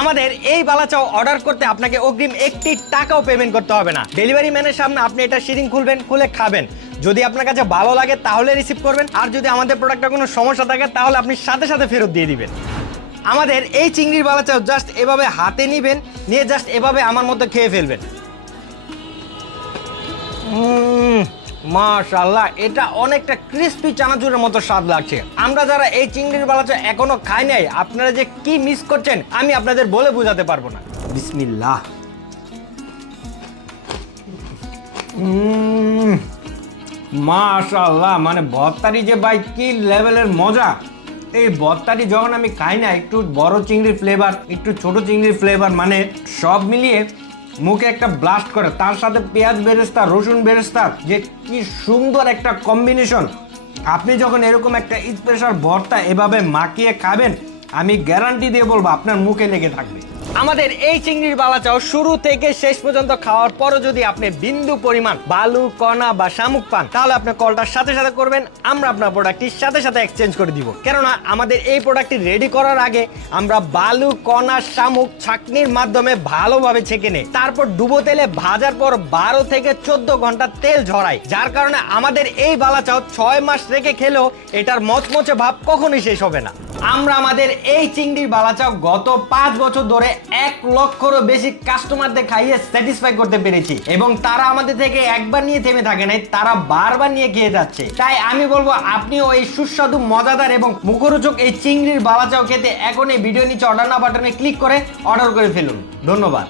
আমাদের এই বালাচাও অর্ডার করতে আপনাকে অগ্রিম 1টি টাকাও পেমেন্ট করতে হবে না। ডেলিভারি ম্যানের সামনে আপনি এটা শিরিং খুলবেন, খুলে খাবেন। যদি আপনার কাছে ভালো লাগে তাহলে রিসিভ করবেন, আর যদি আমাদের প্রোডাক্টটা কোনো সমস্যা থাকে তাহলে আপনি সাথে সাথে ফেরত দিয়ে দিবেন। আমাদের এই চিংড়ির বালাচাও জাস্ট এভাবে হাতে নিবেন, নিয়ে জাস্ট এভাবে আমার মতো খেয়ে ফেলবেন। মাশাআল্লাহ, এটা অনেকটা ক্রিস্পি চানাচুরের মতো স্বাদ লাগছে। আমরা যারা এই চিংড়ির বালাচা এখনো খাই নাই, আপনারা যে কি মিস করছেন আমি আপনাদের বলে বোঝাতে পারবো না। বিসমিল্লাহ। মাশাআল্লাহ, মানে ভর্তারি যে ভাই কি লেভেলের মজা। এই ভর্তাটি যখন আমি খাই না, একটু বড় চিংড়ির ফ্লেভার, একটু ছোট চিংড়ির ফ্লেভার, মানে সব মিলিয়ে মুখে একটা ব্লাস্ট করে। তার সাথে পেঁয়াজ বেরেস্তা, রসুন বেরেস্তা, যে কি সুন্দর একটা কম্বিনেশন। আপনি যখন এরকম একটা স্পেশাল ভর্তা এভাবে মাখিয়ে খাবেন, আমি গ্যারান্টি দিয়ে বলবো আপনার মুখে লেগে থাকবে। আমাদের এই চিংড়ির বালাচাও শুরু থেকে শেষ পর্যন্ত খাওয়ার পরও যদি আপনি বিন্দু পরিমাণ বালু, কণা বা শামুক পান, তাহলে আপনি কলটার সাথে সাথে করবেন, আমরা আপনার প্রোডাক্টটির সাথে সাথে এক্সচেঞ্জ করে দিব। কেননা আমাদের এই প্রোডাক্টটি রেডি করার আগে আমরা বালু, কণা, শামুক ছাঁকনির মাধ্যমে ভালোভাবে ছেঁকে নেই, তারপর ডুবো তেলে ভাজার পর 12 থেকে 14 ঘন্টা তেল ঝরাই, যার কারণে আমাদের এই বালাচাও 6 মাস রেখে খেলেও এটার মচমচে ভাব কখনোই শেষ হবে না। আমরা আমাদের এই চিংড়ির বালাচাও গত 5 বছর ধরে 1 লক্ষেরও বেশি কাস্টমারদের খাইয়ে স্যাটিসফাই করতে পেরেছি, এবং তারা আমাদের থেকে একবার নিয়ে থেমে থাকে নাই, তারা বারবার নিয়ে খেয়ে যাচ্ছে। তাই আমি বলবো আপনিও এই সুস্বাদু, মজাদার এবং মুখরোচক এই চিংড়ির বালাচাও খেতে এখন এই ভিডিও নিচে অর্ডার নাও বাটনে ক্লিক করে অর্ডার করে ফেলুন। ধন্যবাদ।